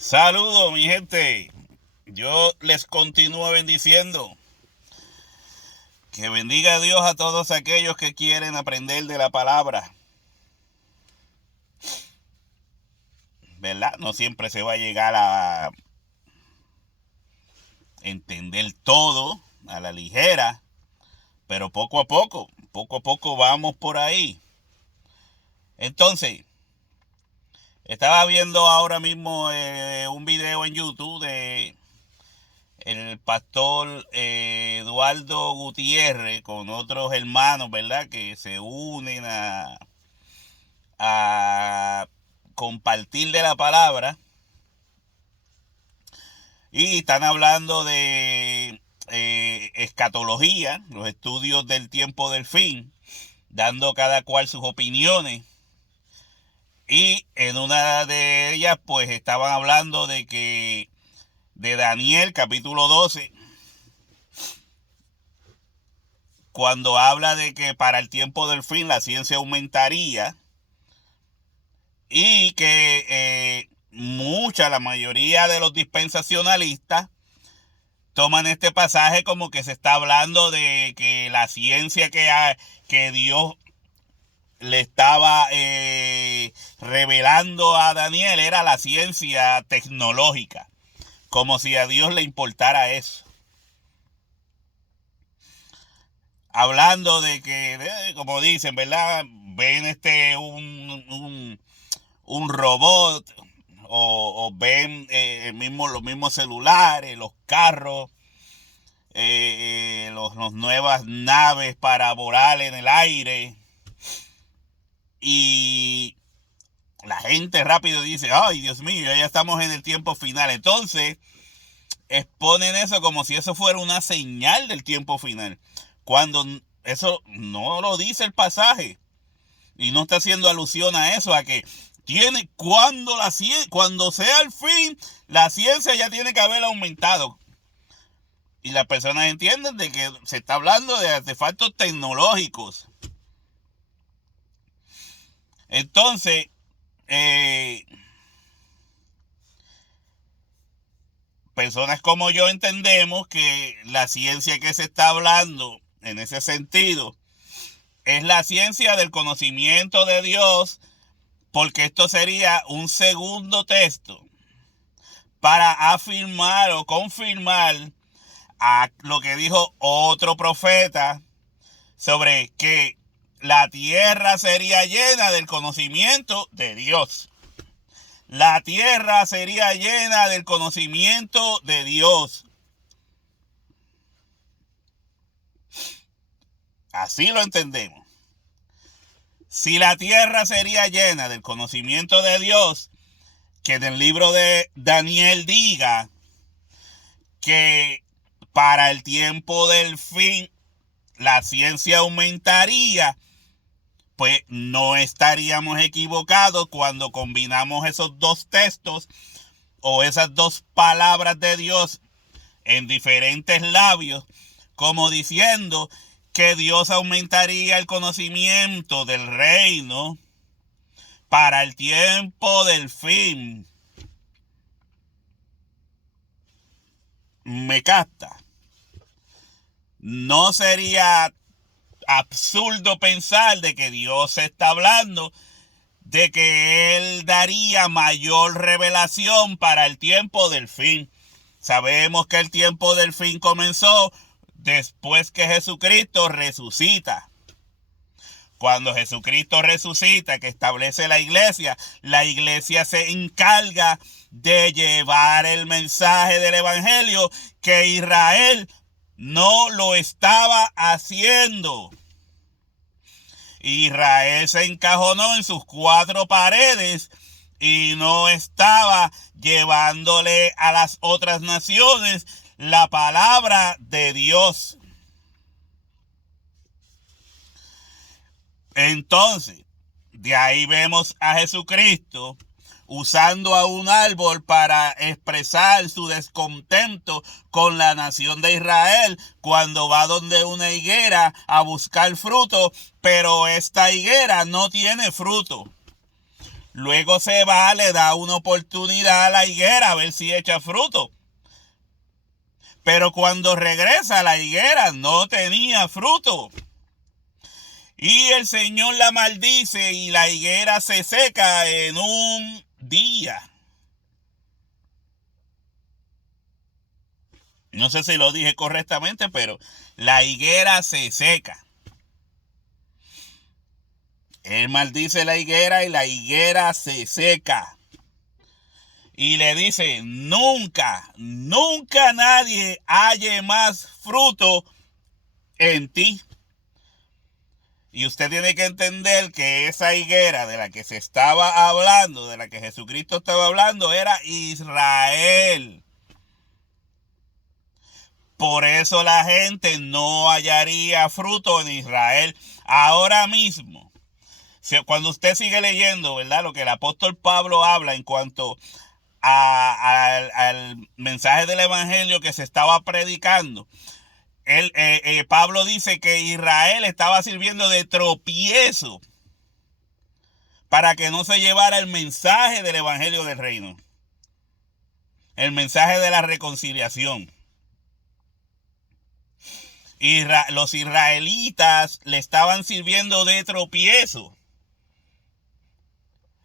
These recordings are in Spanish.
Saludos, mi gente. Yo les continúo bendiciendo. Que bendiga a Dios a todos aquellos que quieren aprender de la palabra. ¿Verdad? No siempre se va a llegar a entender todo a la ligera, pero poco a poco vamos por ahí. Entonces, estaba viendo ahora mismo un video en YouTube de el pastor Eduardo Gutiérrez con otros hermanos, ¿verdad? Que se unen a compartir de la palabra y están hablando de escatología, los estudios del tiempo del fin, dando cada cual sus opiniones. Y en una de ellas pues estaban hablando de Daniel capítulo 12, cuando habla de que para el tiempo del fin la ciencia aumentaría y que la mayoría de los dispensacionalistas toman este pasaje como que se está hablando de que la ciencia que Dios le estaba revelando a Daniel era la ciencia tecnológica, como si a Dios le importara eso. Hablando de que, como dicen, ¿verdad? Ven un robot o ven los mismos celulares, los carros, los nuevas naves para volar en el aire. Y la gente rápido dice, ay Dios mío, ya estamos en el tiempo final. Entonces exponen eso como si eso fuera una señal del tiempo final, cuando eso no lo dice el pasaje y no está haciendo alusión a eso, a que cuando sea el fin, la ciencia ya tiene que haber aumentado. Y las personas entienden de que se está hablando de artefactos tecnológicos. Entonces, personas como yo entendemos que la ciencia que se está hablando en ese sentido es la ciencia del conocimiento de Dios, porque esto sería un segundo texto para afirmar o confirmar a lo que dijo otro profeta sobre que la tierra sería llena del conocimiento de Dios. La tierra sería llena del conocimiento de Dios. Así lo entendemos. Si la tierra sería llena del conocimiento de Dios, que en el libro de Daniel diga que para el tiempo del fin la ciencia aumentaría, pues no estaríamos equivocados cuando combinamos esos dos textos o esas dos palabras de Dios en diferentes labios, como diciendo que Dios aumentaría el conocimiento del reino para el tiempo del fin. ¿Me capta? No sería absurdo pensar de que Dios está hablando de que Él daría mayor revelación para el tiempo del fin. Sabemos que el tiempo del fin comenzó después que Jesucristo resucita. Cuando Jesucristo resucita, que establece la iglesia se encarga de llevar el mensaje del evangelio que Israel no lo estaba haciendo. Israel se encajonó en sus cuatro paredes y no estaba llevándole a las otras naciones la palabra de Dios. Entonces, de ahí vemos a Jesucristo usando a un árbol para expresar su descontento con la nación de Israel cuando va donde una higuera a buscar fruto, pero esta higuera no tiene fruto. luego se va, le da una oportunidad a la higuera a ver si echa fruto. Pero cuando regresa, la higuera no tenía fruto. Y el Señor la maldice y la higuera se seca en un día. No sé si lo dije correctamente, pero la higuera se seca. Él maldice la higuera y la higuera se seca. Y le dice, nunca nadie halle más fruto en ti. Y usted tiene que entender que esa higuera de la que se estaba hablando, de la que Jesucristo estaba hablando, era Israel. Por eso la gente no hallaría fruto en Israel ahora mismo. Cuando usted sigue leyendo, ¿verdad?, lo que el apóstol Pablo habla en cuanto al mensaje del evangelio que se estaba predicando, Pablo dice que Israel estaba sirviendo de tropiezo para que no se llevara el mensaje del evangelio del reino, el mensaje de la reconciliación. Los israelitas le estaban sirviendo de tropiezo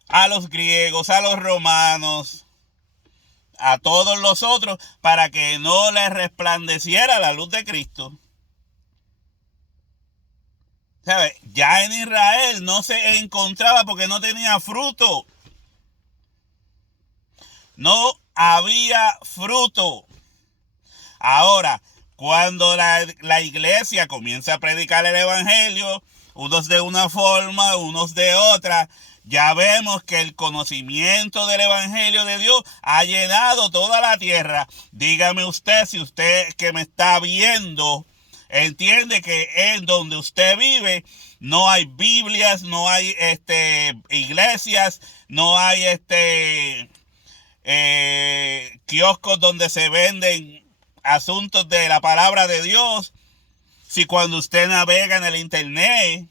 a los griegos, a los romanos, a todos los otros, para que no les resplandeciera la luz de Cristo. ¿Sabe? Ya en Israel no se encontraba porque no tenía fruto. No había fruto. Ahora, cuando la iglesia comienza a predicar el evangelio, unos de una forma, unos de otra, ya vemos que el conocimiento del evangelio de Dios ha llenado toda la tierra. Dígame usted, si usted que me está viendo entiende que en donde usted vive no hay Biblias, no hay iglesias, no hay kioscos donde se venden asuntos de la palabra de Dios. Si cuando usted navega en el internet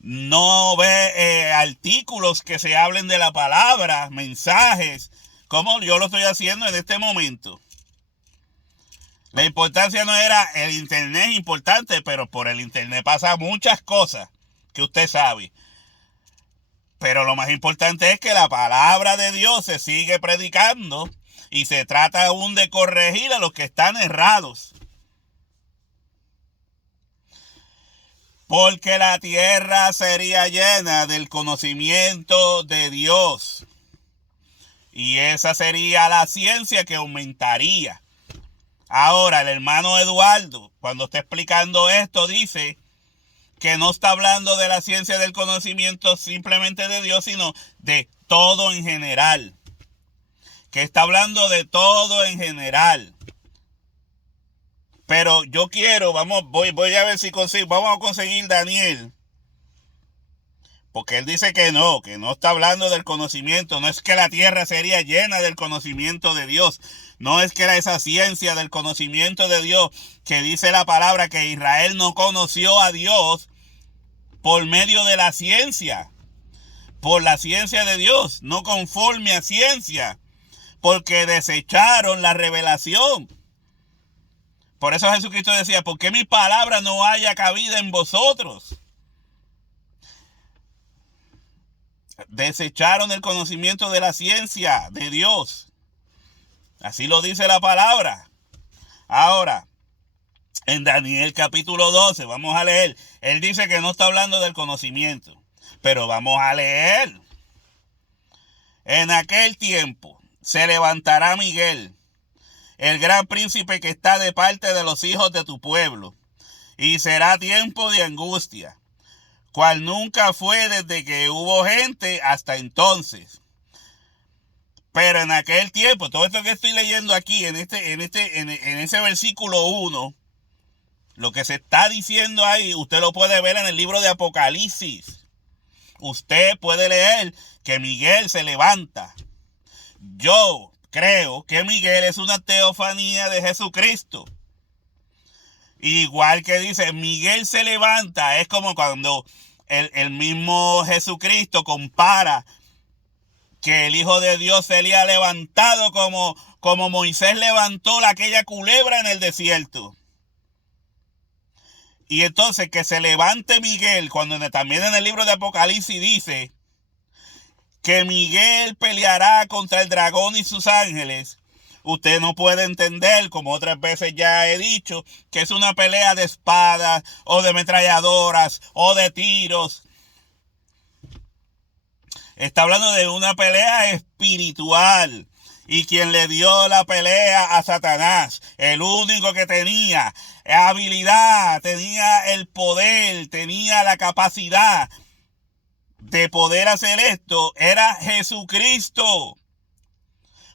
no ve artículos que se hablen de la palabra, mensajes, como yo lo estoy haciendo en este momento. La importancia no era el internet, es importante, pero por el internet pasa muchas cosas que usted sabe. Pero lo más importante es que la palabra de Dios se sigue predicando y se trata aún de corregir a los que están errados. Porque la tierra sería llena del conocimiento de Dios. Y esa sería la ciencia que aumentaría. Ahora, el hermano Eduardo, cuando está explicando esto, dice que no está hablando de la ciencia del conocimiento simplemente de Dios, sino de todo en general. Que está hablando de todo en general. Pero yo quiero, voy a ver si consigo, vamos a conseguir Daniel. Porque él dice que no está hablando del conocimiento. No es que la tierra sería llena del conocimiento de Dios. No es que era esa ciencia del conocimiento de Dios que dice la palabra que Israel no conoció a Dios por medio de la ciencia. Por la ciencia de Dios, no conforme a ciencia. Porque desecharon la revelación. Por eso Jesucristo decía, ¿por qué mi palabra no haya cabida en vosotros? Desecharon el conocimiento de la ciencia de Dios. Así lo dice la palabra. Ahora, en Daniel capítulo 12, vamos a leer. Él dice que no está hablando del conocimiento, pero vamos a leer. En aquel tiempo se levantará Miguel, el gran príncipe que está de parte de los hijos de tu pueblo, y será tiempo de angustia, cual nunca fue desde que hubo gente hasta entonces. Pero en aquel tiempo, todo esto que estoy leyendo aquí en ese versículo 1, lo que se está diciendo ahí, usted lo puede ver en el libro de Apocalipsis. Usted puede leer que Miguel se levanta. Yo creo que Miguel es una teofanía de Jesucristo. Igual que dice, Miguel se levanta, es como cuando el mismo Jesucristo compara que el Hijo de Dios sería levantado como Moisés levantó aquella culebra en el desierto. Y entonces que se levante Miguel, cuando también en el libro de Apocalipsis dice que Miguel peleará contra el dragón y sus ángeles. Usted no puede entender, como otras veces ya he dicho, que es una pelea de espadas o de ametralladoras o de tiros. Está hablando de una pelea espiritual. Y quien le dio la pelea a Satanás, el único que tenía habilidad, tenía el poder, tenía la capacidad de poder hacer esto, era Jesucristo.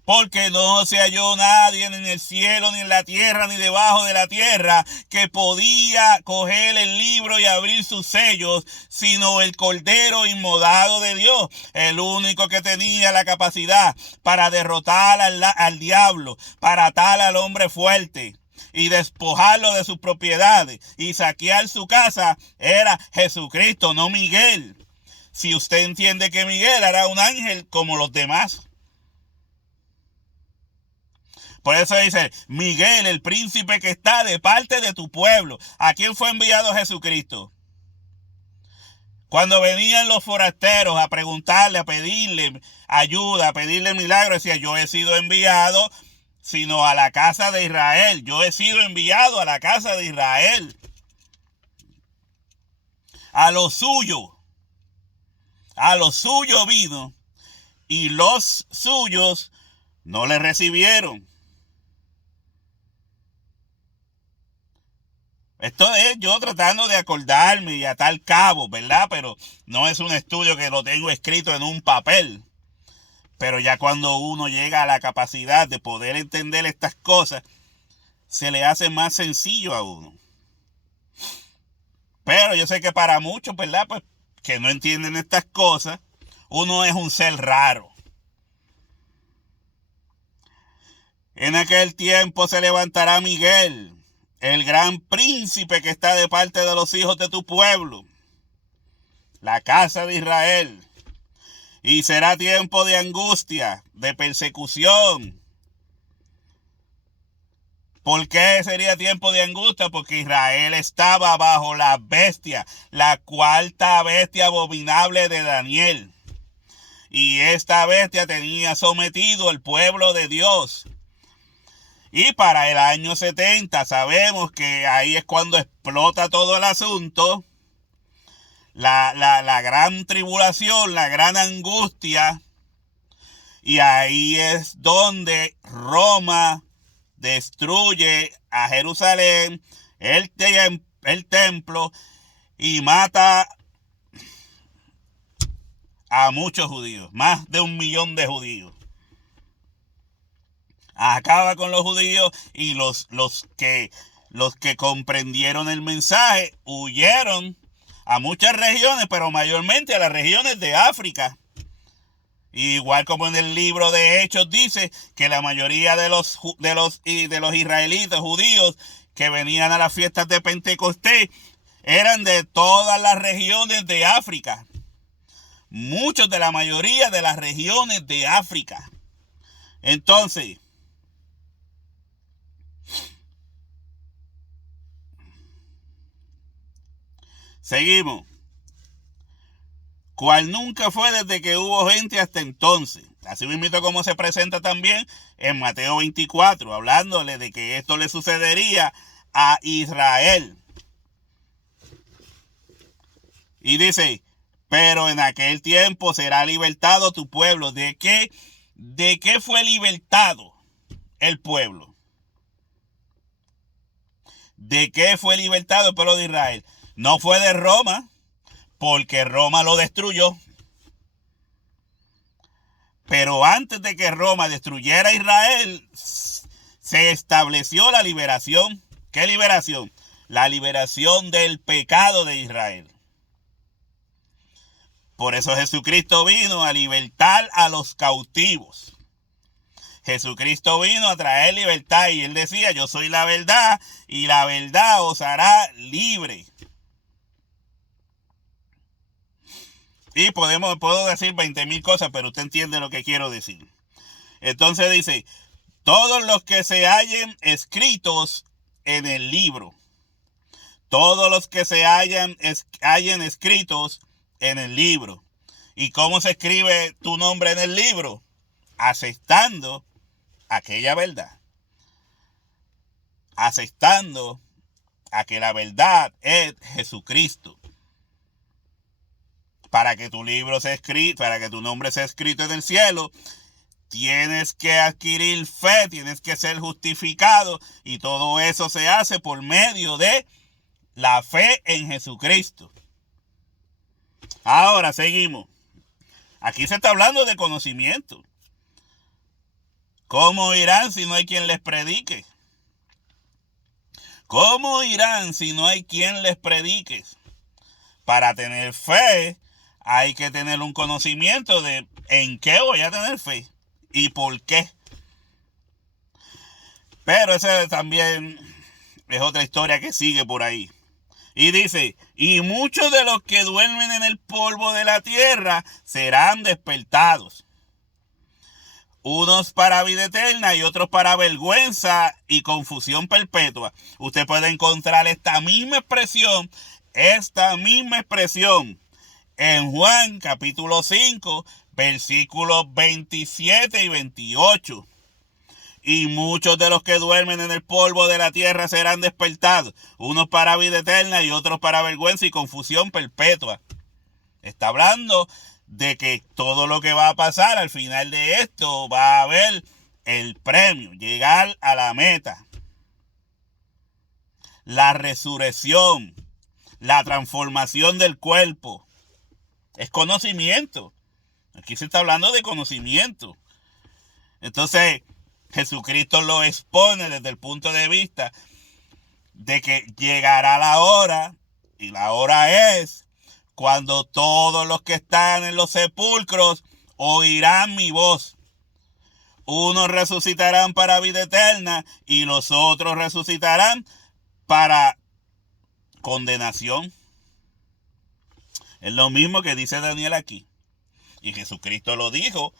Porque no se halló nadie ni en el cielo, ni en la tierra, ni debajo de la tierra, que podía coger el libro y abrir sus sellos, sino el Cordero inmolado de Dios, el único que tenía la capacidad para derrotar al diablo, para atar al hombre fuerte y despojarlo de sus propiedades y saquear su casa, era Jesucristo, no Miguel. Si usted entiende que Miguel era un ángel como los demás. Por eso dice, Miguel, el príncipe que está de parte de tu pueblo. ¿A quién fue enviado Jesucristo? Cuando venían los forasteros a preguntarle, a pedirle ayuda, a pedirle milagro, decía, yo he sido enviado, sino a la casa de Israel. Yo he sido enviado a la casa de Israel. A lo suyo vino, y los suyos no le recibieron. Esto es yo tratando de acordarme y atar cabos, ¿verdad? Pero no es un estudio que lo tengo escrito en un papel. Pero ya cuando uno llega a la capacidad de poder entender estas cosas, se le hace más sencillo a uno. Pero yo sé que para muchos, ¿verdad? Pues que no entienden estas cosas, uno es un ser raro. En aquel tiempo se levantará Miguel, el gran príncipe que está de parte de los hijos de tu pueblo, la casa de Israel. Y será tiempo de angustia, de persecución. ¿Por qué sería tiempo de angustia? Porque Israel estaba bajo la bestia, la cuarta bestia abominable de Daniel. Y esta bestia tenía sometido el pueblo de Dios. Y para el año 70 sabemos que ahí es cuando explota todo el asunto. La gran tribulación, la gran angustia. Y ahí es donde Roma destruye a Jerusalén, el templo, y mata a muchos judíos, más de 1 millón de judíos. Acaba con los judíos y los que comprendieron el mensaje huyeron a muchas regiones, pero mayormente a las regiones de África. Igual como en el libro de Hechos dice que la mayoría de los israelitas judíos que venían a las fiestas de Pentecostés eran de todas las regiones de África. Muchos de la mayoría de las regiones de África. Entonces, seguimos. Cual nunca fue desde que hubo gente hasta entonces. Así mismo como se presenta también en Mateo 24, hablándole de que esto le sucedería a Israel. Y dice, pero en aquel tiempo será libertado tu pueblo. ¿De qué fue libertado el pueblo? ¿De qué fue libertado el pueblo de Israel? No fue de Roma, porque Roma lo destruyó. Pero antes de que Roma destruyera a Israel, se estableció la liberación. ¿Qué liberación? La liberación del pecado de Israel. Por eso Jesucristo vino a libertar a los cautivos. Jesucristo vino a traer libertad y él decía, yo soy la verdad y la verdad os hará libre. Y puedo decir 20,000 cosas, pero usted entiende lo que quiero decir. Entonces dice, todos los que se hallen escritos en el libro. Todos los que se hallen escritos en el libro. ¿Y cómo se escribe tu nombre en el libro? Aceptando aquella verdad. Aceptando a que la verdad es Jesucristo. Para que tu libro sea escrito, para que tu nombre sea escrito en el cielo, tienes que adquirir fe, tienes que ser justificado, y todo eso se hace por medio de la fe en Jesucristo. Ahora seguimos. Aquí se está hablando de conocimiento. ¿Cómo irán si no hay quien les predique? ¿Cómo irán si no hay quien les predique? Para tener fe hay que tener un conocimiento de en qué voy a tener fe y por qué. Pero esa también es otra historia que sigue por ahí. Y dice, y muchos de los que duermen en el polvo de la tierra serán despertados. Unos para vida eterna y otros para vergüenza y confusión perpetua. Usted puede encontrar esta misma expresión en Juan capítulo 5, versículos 27 y 28. Y muchos de los que duermen en el polvo de la tierra serán despertados, unos para vida eterna y otros para vergüenza y confusión perpetua. Está hablando de que todo lo que va a pasar al final de esto va a haber el premio, llegar a la meta. La resurrección, la transformación del cuerpo, es conocimiento. Aquí se está hablando de conocimiento. Entonces, Jesucristo lo expone desde el punto de vista de que llegará la hora, y la hora es cuando todos los que están en los sepulcros oirán mi voz. Unos resucitarán para vida eterna y los otros resucitarán para condenación. Es lo mismo que dice Daniel aquí. Y Jesucristo lo dijo,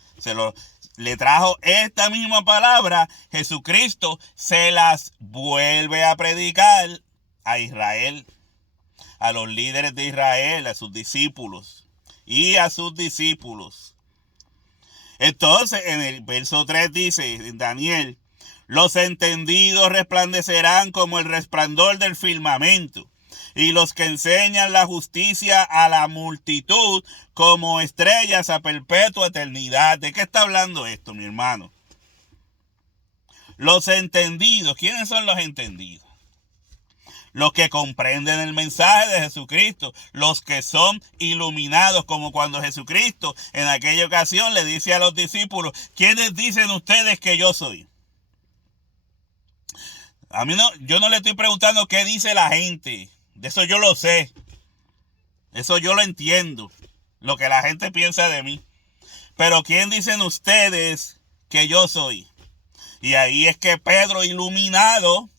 le trajo esta misma palabra. Jesucristo se las vuelve a predicar a Israel, a los líderes de Israel, a sus discípulos y a sus discípulos. Entonces, en el verso 3 dice, en Daniel, los entendidos resplandecerán como el resplandor del firmamento, y los que enseñan la justicia a la multitud como estrellas a perpetua eternidad. ¿De qué está hablando esto, mi hermano? Los entendidos. ¿Quiénes son los entendidos? Los que comprenden el mensaje de Jesucristo, los que son iluminados, como cuando Jesucristo en aquella ocasión le dice a los discípulos, ¿quiénes dicen ustedes que yo soy? Yo no le estoy preguntando qué dice la gente. De eso yo lo sé. Eso yo lo entiendo. Lo que la gente piensa de mí. Pero ¿quién dicen ustedes que yo soy? Y ahí es que Pedro, iluminado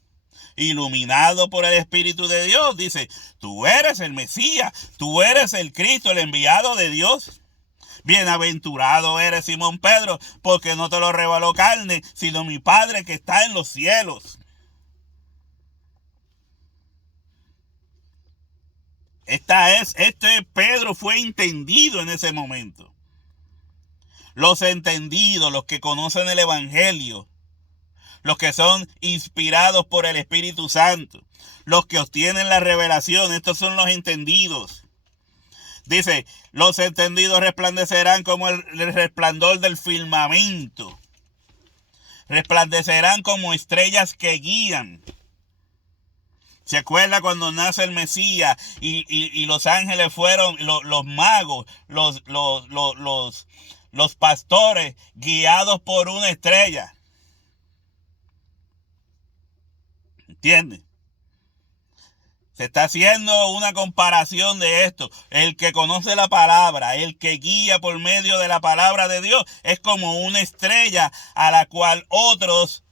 por el Espíritu de Dios, dice, tú eres el Mesías, tú eres el Cristo, el enviado de Dios. Bienaventurado eres, Simón Pedro, porque no te lo reveló carne, sino mi Padre que está en los cielos. Pedro fue entendido en ese momento. Los entendidos, los que conocen el Evangelio, los que son inspirados por el Espíritu Santo, los que obtienen la revelación, estos son los entendidos. Dice, los entendidos resplandecerán como el resplandor del firmamento. Resplandecerán como estrellas que guían. ¿Se acuerda cuando nace el Mesías y los ángeles fueron los magos, los pastores guiados por una estrella? ¿Entiende? Se está haciendo una comparación de esto. El que conoce la palabra, el que guía por medio de la palabra de Dios, es como una estrella a la cual otros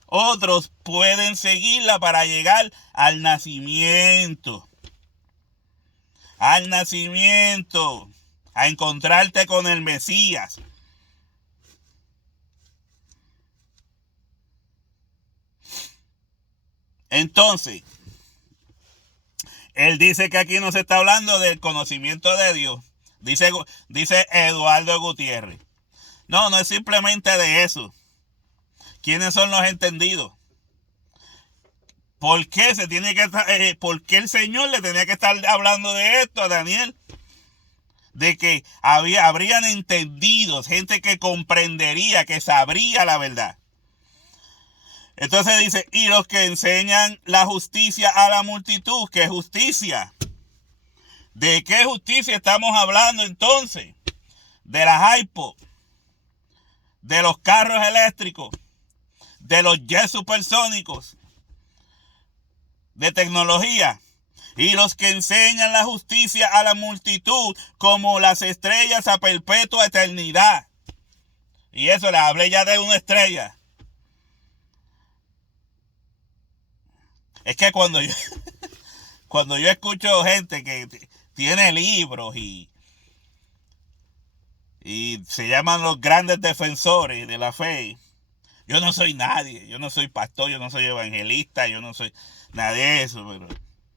pueden seguirla para llegar al nacimiento. Al a encontrarte con el Mesías. Entonces, él dice que aquí no se está hablando del conocimiento de Dios. Dice Eduardo Gutiérrez. No es simplemente de eso. ¿Quiénes son los entendidos? ¿Por qué por qué el Señor le tenía que estar hablando de esto a Daniel? De que habrían entendidos, gente que comprendería, que sabría la verdad. Entonces dice, y los que enseñan la justicia a la multitud. ¿Qué justicia? ¿De qué justicia estamos hablando entonces? De las iPod, de los carros eléctricos, de los jets supersónicos, de tecnología. Y los que enseñan la justicia a la multitud como las estrellas a perpetua eternidad. Y eso, le hablé ya de una estrella. Es que cuando yo escucho gente que tiene libros y se llaman los grandes defensores de la fe, yo no soy nadie, yo no soy pastor, yo no soy evangelista, yo no soy nada de eso, pero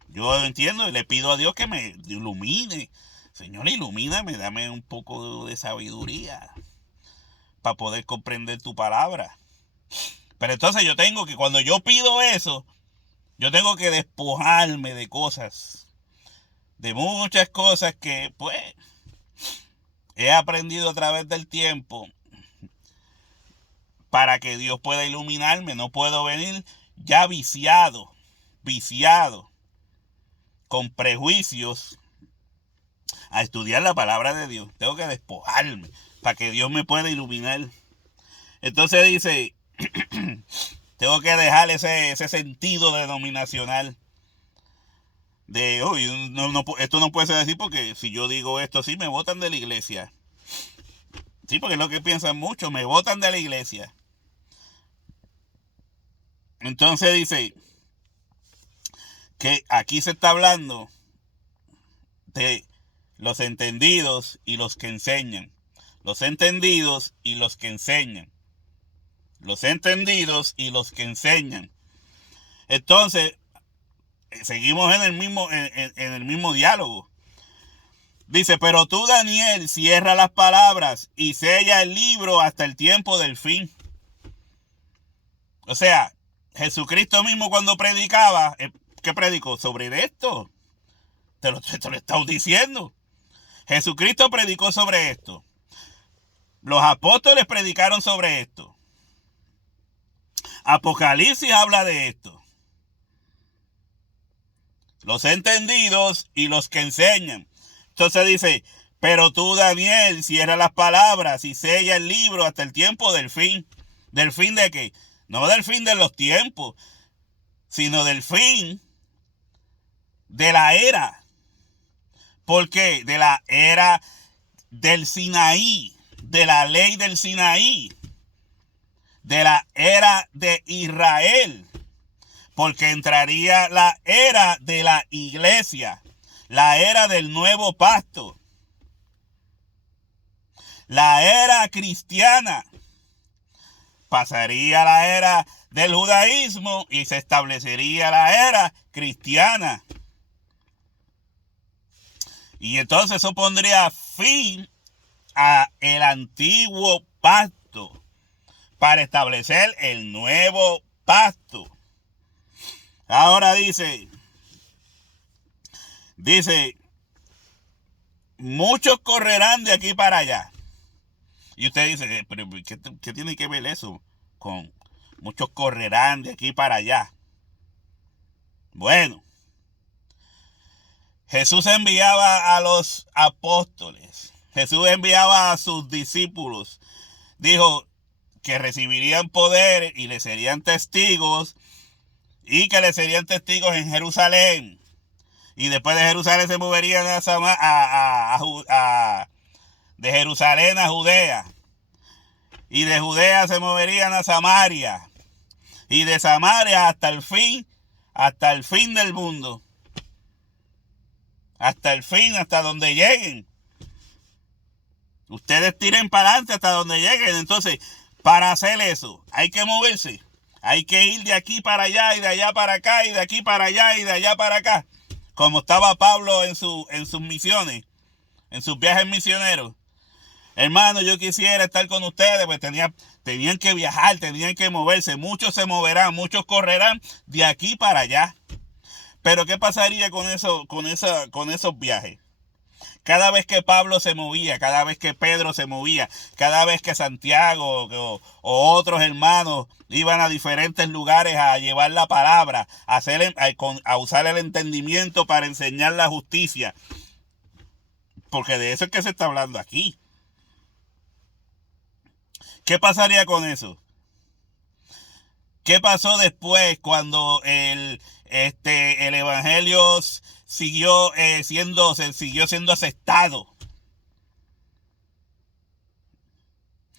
yo entiendo y le pido a Dios que me ilumine. Señor, ilumíname, dame un poco de sabiduría para poder comprender tu palabra. Pero entonces cuando yo pido eso, yo tengo que despojarme de cosas, de muchas cosas que pues he aprendido a través del tiempo para que Dios pueda iluminarme. No puedo venir ya viciado, con prejuicios a estudiar la palabra de Dios. Tengo que despojarme para que Dios me pueda iluminar. Entonces dice, tengo que dejar ese sentido denominacional de, esto no puede ser así porque si yo digo esto así me botan de la iglesia. Sí, porque es lo que piensan muchos, me botan de la iglesia. Entonces dice que aquí se está hablando de los entendidos y los que enseñan. Los entendidos y los que enseñan. Los entendidos y los que enseñan. Entonces, seguimos en el mismo diálogo. Dice, pero tú, Daniel, cierra las palabras y sella el libro hasta el tiempo del fin. O sea, Jesucristo mismo cuando predicaba, ¿qué predicó? Sobre esto. Te lo he estado diciendo. Jesucristo predicó sobre esto. Los apóstoles predicaron sobre esto. Apocalipsis habla de esto. Los entendidos y los que enseñan. Entonces dice, pero tú, Daniel, cierra las palabras y sella el libro hasta el tiempo del fin. ¿Del fin de qué? No del fin de los tiempos, sino del fin de la era. ¿Por qué? De la era del Sinaí, de la ley del Sinaí, de la era de Israel, porque entraría la era de la iglesia, la era del nuevo pacto, la era cristiana. Pasaría la era del judaísmo y se establecería la era cristiana. Y entonces eso pondría fin a el antiguo pacto para establecer el nuevo pacto. Ahora dice, muchos correrán de aquí para allá. Y usted dice, pero ¿qué tiene que ver eso con muchos correrán de aquí para allá? Bueno, Jesús enviaba a los apóstoles. Jesús enviaba a sus discípulos. Dijo que recibirían poder y le serían testigos. Y que le serían testigos en Jerusalén. Y después de Jerusalén se moverían de Jerusalén a Judea. Y de Judea se moverían a Samaria. Y de Samaria hasta el fin del mundo. Hasta el fin, hasta donde lleguen. Ustedes tiren para adelante hasta donde lleguen. Entonces, para hacer eso, hay que moverse. Hay que ir de aquí para allá y de allá para acá y de aquí para allá y de allá para acá. Como estaba Pablo en sus misiones, en sus viajes misioneros. Hermano, yo quisiera estar con ustedes, pues tenían que viajar, tenían que moverse. Muchos se moverán, muchos correrán de aquí para allá. Pero ¿qué pasaría con esos viajes? Cada vez que Pablo se movía, cada vez que Pedro se movía, cada vez que Santiago o otros hermanos iban a diferentes lugares a llevar la palabra, a usar el entendimiento para enseñar la justicia. Porque de eso es que se está hablando aquí. ¿Qué pasaría con eso? ¿Qué pasó después cuando el evangelio siguió siendo aceptado?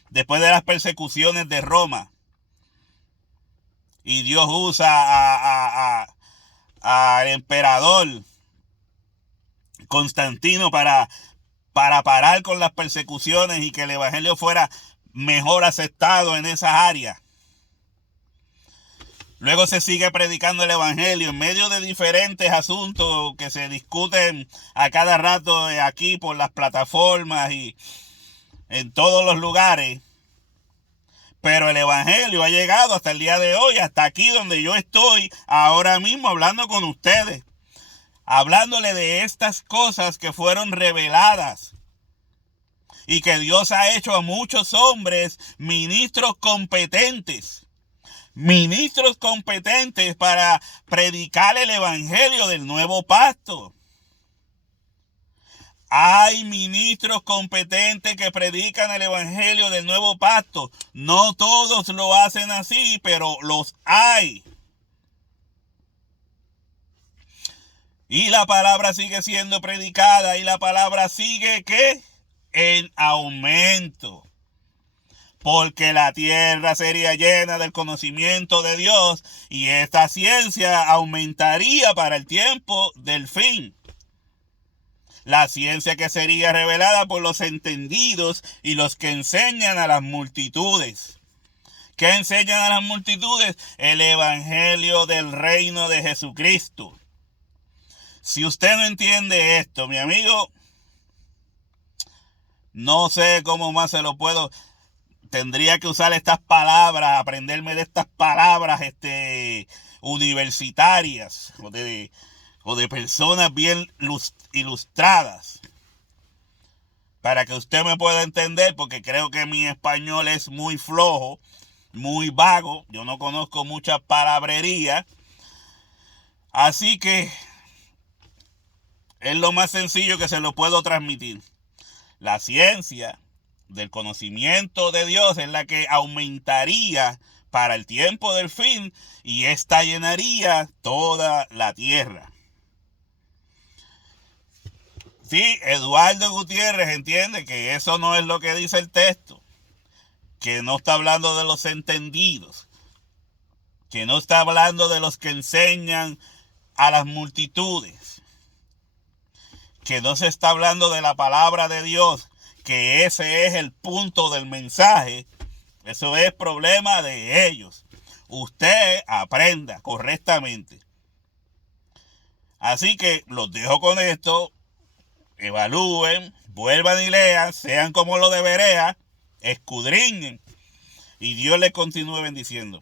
Después de las persecuciones de Roma. Y Dios usa al emperador Constantino para parar con las persecuciones y que el evangelio fuera mejor aceptado en esas áreas. Luego se sigue predicando el evangelio en medio de diferentes asuntos que se discuten a cada rato aquí por las plataformas y en todos los lugares. Pero el evangelio ha llegado hasta el día de hoy, hasta aquí donde yo estoy ahora mismo hablando con ustedes. Hablándole de estas cosas que fueron reveladas. Y que Dios ha hecho a muchos hombres ministros competentes para predicar el evangelio del nuevo pacto. Hay ministros competentes que predican el evangelio del nuevo pacto. No todos lo hacen así, pero los hay. Y la palabra sigue siendo predicada y la palabra sigue ¿qué? En aumento. Porque la tierra sería llena del conocimiento de Dios y esta ciencia aumentaría para el tiempo del fin. La ciencia que sería revelada por los entendidos y los que enseñan a las multitudes. ¿Qué enseñan a las multitudes? El evangelio del reino de Jesucristo. Si usted no entiende esto, mi amigo, no sé cómo más se lo puedo. Tendría que usar estas palabras, aprenderme de estas palabras universitarias o de personas bien ilustradas para que usted me pueda entender, porque creo que mi español es muy flojo, muy vago. Yo no conozco mucha palabrería. Así que es lo más sencillo que se lo puedo transmitir. La ciencia del conocimiento de Dios es la que aumentaría para el tiempo del fin y esta llenaría toda la tierra. Sí, Eduardo Gutiérrez entiende que eso no es lo que dice el texto, que no está hablando de los entendidos, que no está hablando de los que enseñan a las multitudes, que no se está hablando de la palabra de Dios, que ese es el punto del mensaje. Eso es problema de ellos. Usted aprenda correctamente. Así que los dejo con esto. Evalúen, vuelvan y lean, sean como lo debería, escudriñen y Dios les continúe bendiciendo.